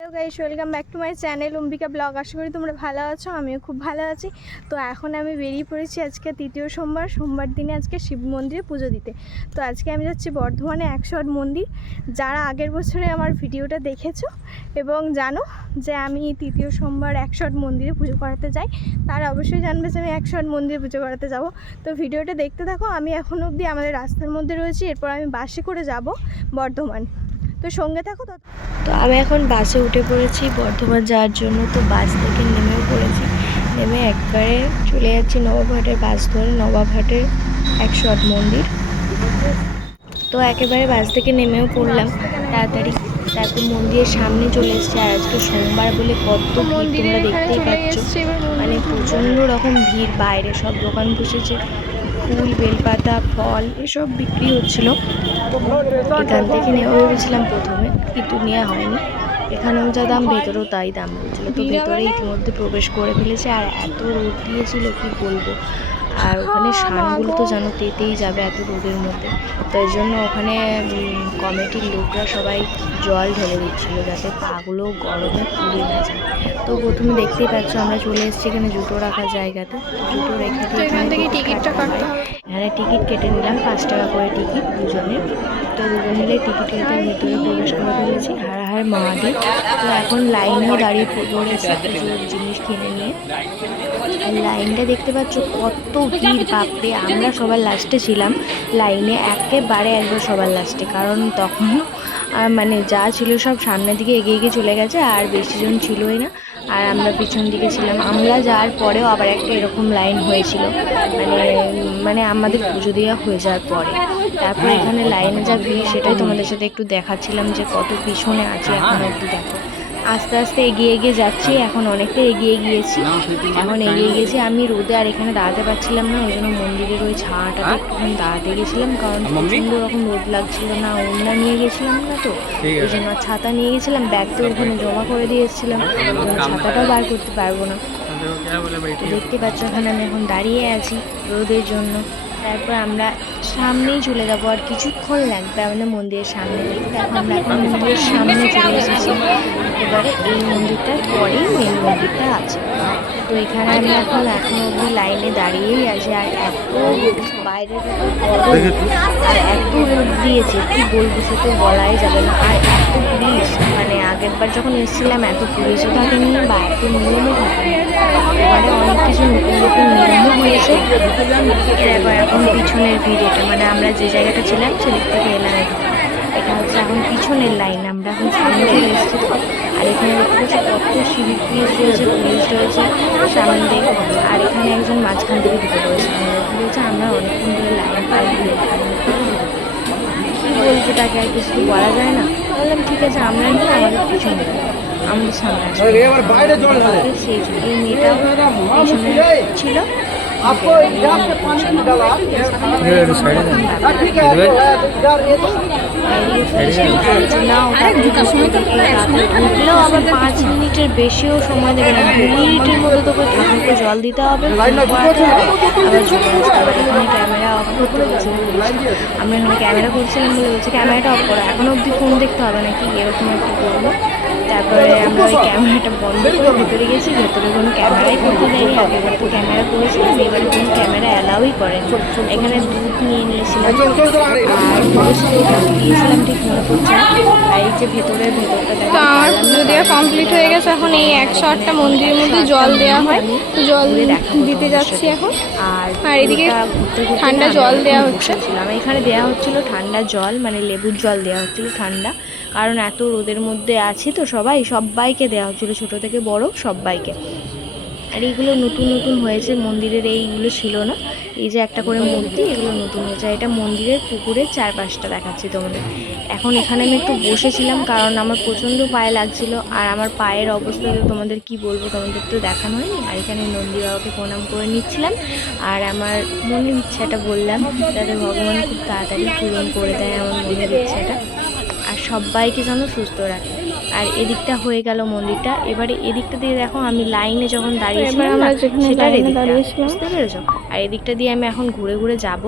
Hello guys welcome back to my channel Ambika blog আশা করি তোমরা ভালো আছো, আমিও খুব ভালো আছি। তো এখন আমি বেরিয়ে পড়েছি আজকে তৃতীয় সোমবার। সোমবার দিনে আজকে শিব মন্দিরে পুজো দিতে। তো আজকে আমি যাচ্ছি বর্ধমানে একশো আট মন্দির। যারা আগের বছরে আমার ভিডিওটা দেখেছ এবং জানো যে আমি তৃতীয় সোমবার একশো আট মন্দিরে পুজো করাতে যাই, তারা অবশ্যই জানবে যে আমি একশো আট মন্দিরে পুজো করাতে যাব। তো ভিডিওটা দেখতে থাকো, আমি এখন অবধি আমাদের রাস্তার মধ্যে রয়েছি, এরপর আমি বাসে করে যাব বর্ধমান। তো সঙ্গে থাকো তো। তো আমি এখন বাসে উঠে পড়েছি বর্ধমান যাওয়ার জন্য। তো বাস থেকে নেমেও পড়েছি। নেমে একবারে চলে যাচ্ছি নবাবহাটের বাস ধরে নবাবহাটের একশো আট মন্দির। তো একেবারে বাস থেকে নেমেও পড়লাম। তাড়াতাড়ি তারপর মন্দিরের সামনে চলে এসেছি। আর আজকে সোমবার বলে কত ভিড় তোমরা দেখতেই চলে পাচ্ছ। মানে প্রচণ্ড রকম ভিড় বাইরে সব দোকান বসেছে। ফুল, বেলপাতা, ফল এসব বিক্রি হচ্ছিল। এখান থেকে নেওয়া ভেবেছিলাম প্রথমে, কিন্তু নেওয়া হয়নি। এখানেও যা দাম, ভেতরেও তাই দাম বলছিল তো ভেতরে ইতিমধ্যে প্রবেশ করে ফেলেছে। আর এত রোদ দিয়েছিল, কি বলব? আর ওখানে সানগুলো তো যেন তেতেই যাবে এত রোদের মধ্যে। তাই জন্য ওখানে কমিটির লোকরা সবাই জল ঢেলে দিচ্ছিল যাতে পাগুলো গরমে পুড়ে না যায়। তো প্রথমে দেখতেই পাচ্ছ আমরা চলে এসেছি এখানে জুতো রাখার জায়গাতে। জুতো রেখে এখান থেকে টিকিট টিকিটটা কাটতে হবে এখানে টিকিট কেটে নিলাম পাঁচ টাকা করে টিকিট দুজনের। তো দুজন মিলে টিকিট কেটে ভেতরে প্রবেশ করে ফেলেছি হার হার মহাদেব। তো এখন লাইনেও দাঁড়িয়ে পড়েছি জিনিস কিনে নিয়ে। লাইনটা দেখতে পাচ্ছ কত ভিড় বাপরে আমরা সবার লাস্টে ছিলাম। লাইনে একেবারে একবার সবার লাস্টে কারণ তখন মানে যা ছিল সব সামনের দিকে এগিয়ে এগিয়ে চলে গেছে আর বেশি জন ছিলই না। আর আমরা পিছন দিকে ছিলাম। আমরা যাওয়ার পরেও আবার একটা এরকম লাইন হয়েছিল। মানে মানে আমাদের পুজো দেওয়া হয়ে যাওয়ার পরে। তারপর এখানে লাইনে যা ভিড় সেটাই তোমাদের সাথে একটু দেখাচ্ছিলাম যে কত পিছনে আছে এখন অব্দি দেখো। আস্তে আস্তে এগিয়ে এগিয়ে যাচ্ছি এখন অনেকটা এগিয়ে গিয়েছি। এখন এগিয়ে গেছি আমি রোদে আর এখানে দাঁড়াতে পারছিলাম না ওই জন্য মন্দিরের ওই ছায়াটাতে একটুখানি দাঁড়াতে গেছিলাম কারণ প্রচণ্ড রকম রোদ লাগছিল না ওড়না নিয়ে গেছিলাম না তো ওই জন্য আর ছাতা নিয়ে গেছিলাম ব্যাগ তো ওখানে জমা করে দিয়ে এসেছিলাম ছাতাটাও বার করতে পারব না। দেখতে পাচ্ছ এখানে আমি এখন দাঁড়িয়ে আছি রোদের জন্য। তারপর আমরা সামনেই চলে যাব আর কিছুক্ষণ লাগবে আমাদের মন্দিরের সামনে দেখো আমরা এখন মন্দিরের সামনে চলে এসেছি। এবারে এই মন্দিরটার পরেই মেন মন্দিরটা আছে। তো এখানে আমি এখন এখনও অব্দি লাইনে দাঁড়িয়েই আছি আর এত বাইরে আর এত রোদ দিয়েছে কি বলব সে তো বলাই যাবে না। আর এত পুলিশ আগেরবার যখন এসেছিলাম, এত পুলিশও থাকেনি বা এত নিয়মও থাকেনি এবারে অনেক কিছু নতুন নতুন নিয়মও হয়েছে। এবার এখন পিছনের ভিড় মানে আমরা যে জায়গাটা ছিলাম সেদিক থেকে এলাম এটা হচ্ছে এখন পিছনের লাইন, আমরা এখন সামনে চলে এসেছি। আর এখানে দেখতে পাচ্ছি কত সিভিক পুলিশ রয়েছে পুলিশ রয়েছে সামনে, আর এখানে একজন মাঝখান থেকে ঢুকে পড়েছে। আমরা অনেকক্ষণ ধরে লাইন পাই বলব তাকে আর কিছু বলা যায় না। বললাম ঠিক আছে আমরা নিয়ে আমাদের পিছনে আমাদের সামনে আসবে। সেই এই মেয়েটাও ছিল। आपको इधर से पानी निकाला ठीक है इधर ये तो ঢুকলেও আবার পাঁচ মিনিটের বেশিও সময় দেবে না দু মিনিটের মধ্যে তোকে ঠাকুরকে জল দিতে হবে আবার চলে আসতে হবে এখানে ক্যামেরা অফ করতে বলছে আমরা এখানে ক্যামেরা করছিলাম বলে বলছে ক্যামেরাটা অফ করো এখনো অব্দি ফোন দেখতে হবে নাকি এরকম একটা করবো তারপরে আমরা ওই ক্যামেরাটা বন্ধ করে ভেতরে গেছি ভেতরে কোনো ক্যামেরাই করতে দেয়নি আগেবার তো ক্যামেরা করেছিলাম এবারে কোনো ক্যামেরা অ্যালাউই করেনি এখানে দুধ নিয়ে নিয়েছিলাম আর দিয়েছিলাম ঠিক মনে। আর এই যে ভেতরের ভেতরটা দেখো তো আমার পুজো দেওয়া কমপ্লিট হয়ে গেছে এখন এই একশো আটটা মন্দিরের মধ্যে জল দেওয়া হয়। তো জল দিতে যাচ্ছি এখন। আর আর এদিকে ঠান্ডা জল দেওয়া হচ্ছে। এখানে দেওয়া হচ্ছিল ঠান্ডা জল মানে লেবুর জল দেওয়া হচ্ছিল ঠান্ডা। কারণ এত রোদের মধ্যে আছি তো সবাই সবাইকে দেওয়া হচ্ছিল, ছোট থেকে বড় সবাইকে আর এইগুলো নতুন নতুন হয়েছে, মন্দিরের এইগুলো ছিল না। এই যে একটা করে মূর্তি, এগুলো নতুন হয়েছে। এটা মন্দিরের পুকুরের চারপাশটা দেখাচ্ছি তোমাদের। এখন এখানে আমি একটু বসেছিলাম কারণ আমার প্রচণ্ড পায়ে লাগছিল আর আমার পায়ের অবস্থা তো তোমাদের কি বলব, তোমাদের তো দেখানো হয়নি। আর এখানে নন্দী বাবাকে প্রণাম করে নিচ্ছিলাম। আর আমার মনের ইচ্ছাটা বললাম, যাতে ভগবান খুব তাড়াতাড়ি পূরণ করে দেয় আমার মনের ইচ্ছাটা। সবাইকে যেন সুস্থ রাখে। আর এদিকটা হয়ে গেল মন্দিরটা। এবারে এদিকটা দিয়ে দেখো আমি লাইনে যখন দাঁড়িয়েছিলাম না সেটার এদিকটা। বুঝতে পেরেছ? আর এদিকটা দিয়ে আমি এখন ঘুরে ঘুরে যাব।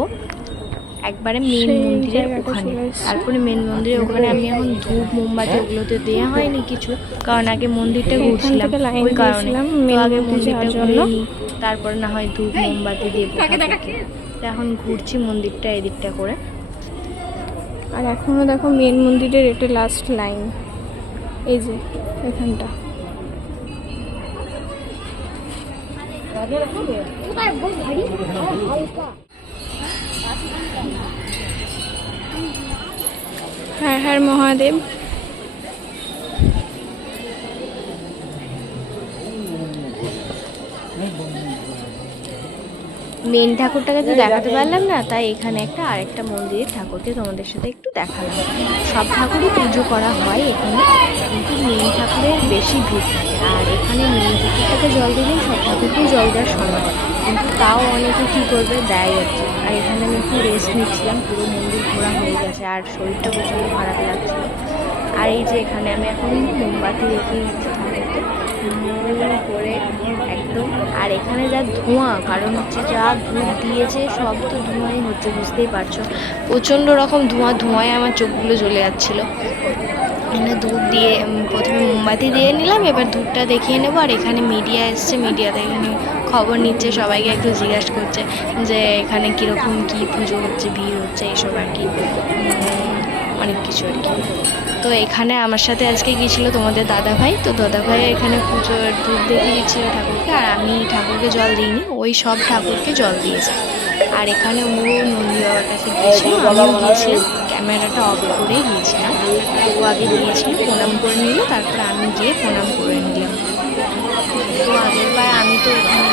একবারে মেন মন্দিরের ওখানে। তারপরে মেন মন্দিরের ওখানে আমি এখন ধূপ মোমবাতি ওগুলোতে দেওয়া হয়নি কিছু। কারণ আগে মন্দিরটা ঘুরছিলাম। লাইন ওই কারণে। আগে মন্দিরটা যাওয়ার ঘুরে জন্য। নিই তারপরে না হয় ধূপ মোমবাতি দেবো এখন ঘুরছি মন্দিরটা এদিকটা করে। আর এখনও দেখো মেন মন্দিরের এটা লাস্ট লাইন এই যে এখানটা। হ্যাঁ হ্যাঁ মহাদেব। মেন ঠাকুরটাকে তো দেখাতে পারলাম না, তাই এখানে একটা আরেকটা মন্দিরের ঠাকুরকে তোমাদের সাথে একটু দেখালাম। সব ঠাকুরই পুজো করা হয় এখানে, কিন্তু মেন ঠাকুরের বেশি ভিড় আর এখানে মেন ঠাকুরটাকে জল দিলেই সব ঠাকুরকেই জল দেওয়ার সময়। কিন্তু তাও অনেকে কী করবে, দেয় কি। আর এখানে আমি একটু রেস্ট নিচ্ছিলাম, পুরো মন্দির ঘোরা হয়ে গেছে, আর শরীরটা প্রচণ্ড খারাপ লাগছিল। আর এই যে এখানে আমি এখন মোমবাতি রেখে ঠাকুরকে করে একদম। আর এখানে যা ধোঁয়া, কারণ হচ্ছে যা ধূপ দিয়েছে, সব তো ধোঁয়াই হচ্ছে, বুঝতেই পারছ। প্রচণ্ড রকম ধোঁয়া, ধোঁয়ায় আমার চোখগুলো জ্বলে যাচ্ছিল। এখানে ধূপ দিয়ে প্রথমে মোমবাতি দিয়ে নিলাম, এবার ধূপটা দেখিয়ে নেব। আর এখানে মিডিয়া এসছে মিডিয়াতে এখানে খবর নিচ্ছে, সবাইকে একটু জিজ্ঞাসা করছে যে এখানে কীরকম কী পুজো হচ্ছে, ভিড় হচ্ছে এসব আর কি। অনেক কিছু আর কি। তো এখানে আমার সাথে আজকে গিয়েছিল তোমাদের দাদা ভাই তো দাদা ভাই এখানে পুজোর ধূপ দেখে দিচ্ছিল ঠাকুরকে। আর আমি ঠাকুরকে জল দিইনি, ওই সব ঠাকুরকে জল দিয়েছে। আর এখানে ও নন্দী বাবার কাছে গিয়েছিল, আমিও গিয়েছিলাম। ক্যামেরাটা অফ করে গিয়েছিলাম। ও আগে গিয়েছিল, প্রণাম করে নিল, তারপর আমি গিয়ে প্রণাম করে নিলাম। তো আমি তো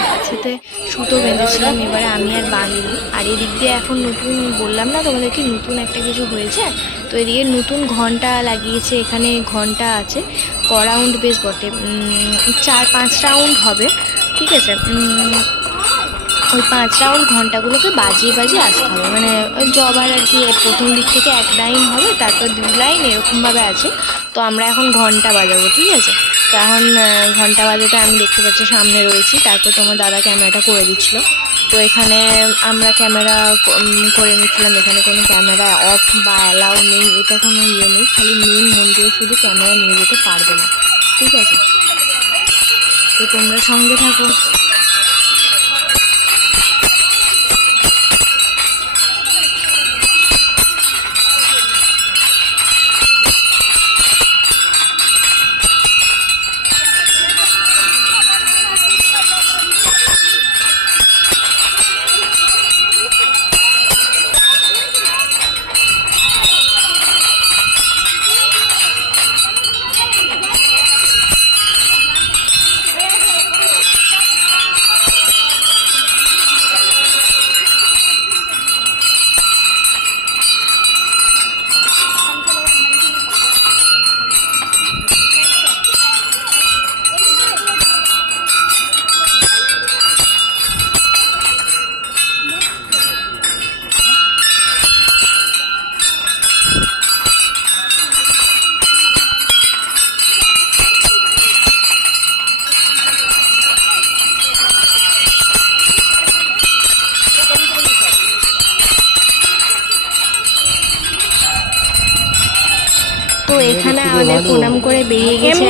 গাছেতে সুতো বেঁধেছিলাম, এবারে আমি আর বাঁধিনি আর এদিক দিয়ে এখন নতুন, বললাম না তোমাদেরকে, নতুন একটা কিছু হয়েছে? তো এদিকে নতুন ঘণ্টা লাগিয়েছে, এখানে ঘণ্টা আছে। ক রাউন্ড বেশ বটে। চার, পাঁচ রাউন্ড হবে, ঠিক আছে? ওই পাঁচ রাউন্ড ঘন্টাগুলোকে বাজিয়ে বাজিয়ে আসতে হবে। মানে জবার আর কি প্রথম দিক থেকে এক লাইন হবে, তারপর দু লাইন এরকমভাবে আছে। তো আমরা এখন ঘণ্টা বাজাবো, ঠিক আছে? তো এখন ঘণ্টা বাজাতে আমি দেখতে পাচ্ছি সামনে রয়েছি। তারপর তোমার দাদা ক্যামেরাটা করে দিচ্ছিল। তো এখানে আমরা ক্যামেরা করে নিচ্ছিলাম। এখানে কোনো ক্যামেরা অফ বা অ্যালাউ নেই। এটা কোনো ইয়ে নেই। খালি মেন মন্দিরে শুধু ক্যামেরা নিয়ে যেতে পারবে না। ঠিক আছে? তো তোমরা সঙ্গে থাকো।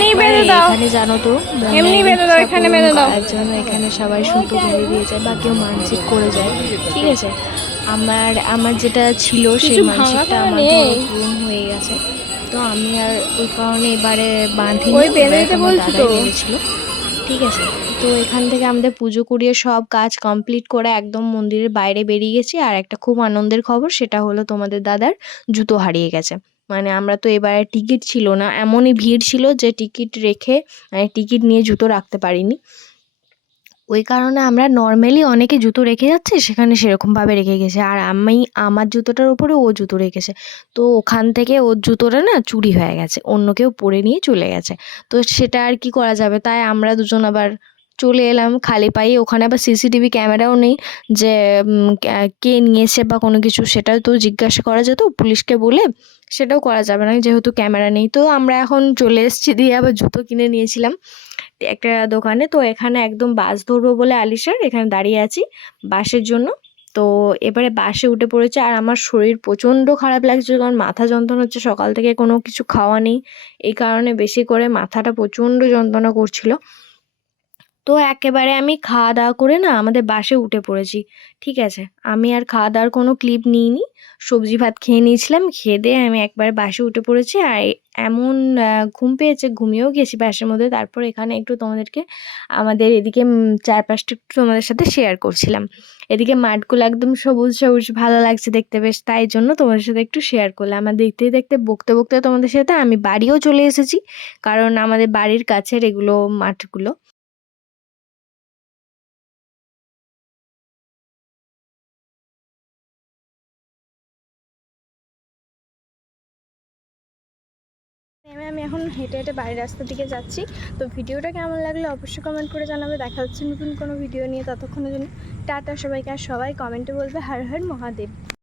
একবারে। বেঁধে দাও। এখানে জানো তো এমনিই বেঁধে দাও, এখানে বেঁধে দাও। জন্য এখানে সবাই সুতো বেঁধে দিয়ে যায় বা কেউ মানসিক করে যায় ঠিক আছে আমার আমার যেটা ছিল সেই মানসিকটা আমার। পূরণ হয়ে গেছে তো আমি আর ওই কারণে এবারে বাঁধিনি ওই বেঁধে দিতে বলছি তো। ঠিক আছে তো এখান থেকে আমাদের পুজো করিয়ে সব কাজ কমপ্লিট করে একদম মন্দিরের বাইরে বেরিয়ে গেছি আর একটা খুব আনন্দের খবর সেটা হলো তোমাদের দাদার জুতো হারিয়ে গেছে মানে আমরা তো এবারে টিকিট ছিল না। এমনই ভিড় ছিল যে টিকিট রেখে মানে টিকিট নিয়ে জুতো রাখতে পারিনি। ওই কারণে আমরা নর্মালি অনেকে জুতো রেখে যাচ্ছে, সেখানে সেরকমভাবে রেখে গেছে। আর আমি, আমার জুতোটার উপরে ও জুতো রেখেছে। তো ওখান থেকে ওর জুতোটা না চুরি হয়ে গেছে। অন্য কেউ পরে নিয়ে চলে গেছে। তো সেটা আর কি করা যাবে? তাই আমরা দুজন আবার চলে এলাম খালি পায়ে। ওখানে আবার সিসিটিভি ক্যামেরাও নেই যে কে- নিয়েছে বা কোনো কিছু সেটাও তো জিজ্ঞাসা করা যেত, পুলিশকে বলে সেটাও করা যাবে না, যেহেতু ক্যামেরা নেই। তো আমরা এখন চলে এসেছি, দিয়ে আবার জুতো কিনে নিয়েছিলাম একটা দোকানে। তো এখানে একদম বাস ধরবো বলে আলিশার, এখানে দাঁড়িয়ে আছি বাসের জন্য। তো এবারে বাসে উঠে পড়েছে আর আমার শরীর প্রচণ্ড খারাপ লাগছে, কারণ মাথা যন্ত্রণা হচ্ছে, সকাল থেকে কোনো কিছু খাওয়া নেই। এই কারণে বেশি করে মাথাটা প্রচণ্ড যন্ত্রণা করছিল। তো একেবারে আমি খাওয়া দাওয়া করে না আমাদের বাসে উঠে পড়েছি। ঠিক আছে, আমি আর খাওয়া দাওয়ার কোনো ক্লিপ নিইনি। সবজি ভাত খেয়ে নিয়েছিলাম, খেয়ে দিয়ে আমি একবার বাসে উঠে পড়েছি। আর এমন ঘুম পেয়েছে, ঘুমিয়েও গেছি বাসের মধ্যে। তারপর এখানে একটু তোমাদেরকে আমাদের এদিকে চারপাশটা একটু তোমাদের সাথে শেয়ার করছিলাম। এদিকে মাঠগুলো একদম সবুজ সবুজ, ভালো লাগছে দেখতে বেশ। তাই জন্য তোমাদের সাথে একটু শেয়ার করলাম। আমার দেখতে দেখতে, বকতে বকতে তোমাদের সাথে আমি বাড়িও চলে এসেছি। কারণ আমাদের বাড়ির কাছের এগুলো মাঠগুলো। নেমে আমি এখন হেঁটে হেঁটে বাড়ির রাস্তার দিকে যাচ্ছি। তো ভিডিওটা কেমন লাগল অবশ্যই কমেন্ট করে জানাবে। দেখা হচ্ছে নতুন কোনো ভিডিও নিয়ে। ততক্ষণের জন্য টাটা সবাইকে। আর সবাই কমেন্টে বলবে, হর হর মহাদেব।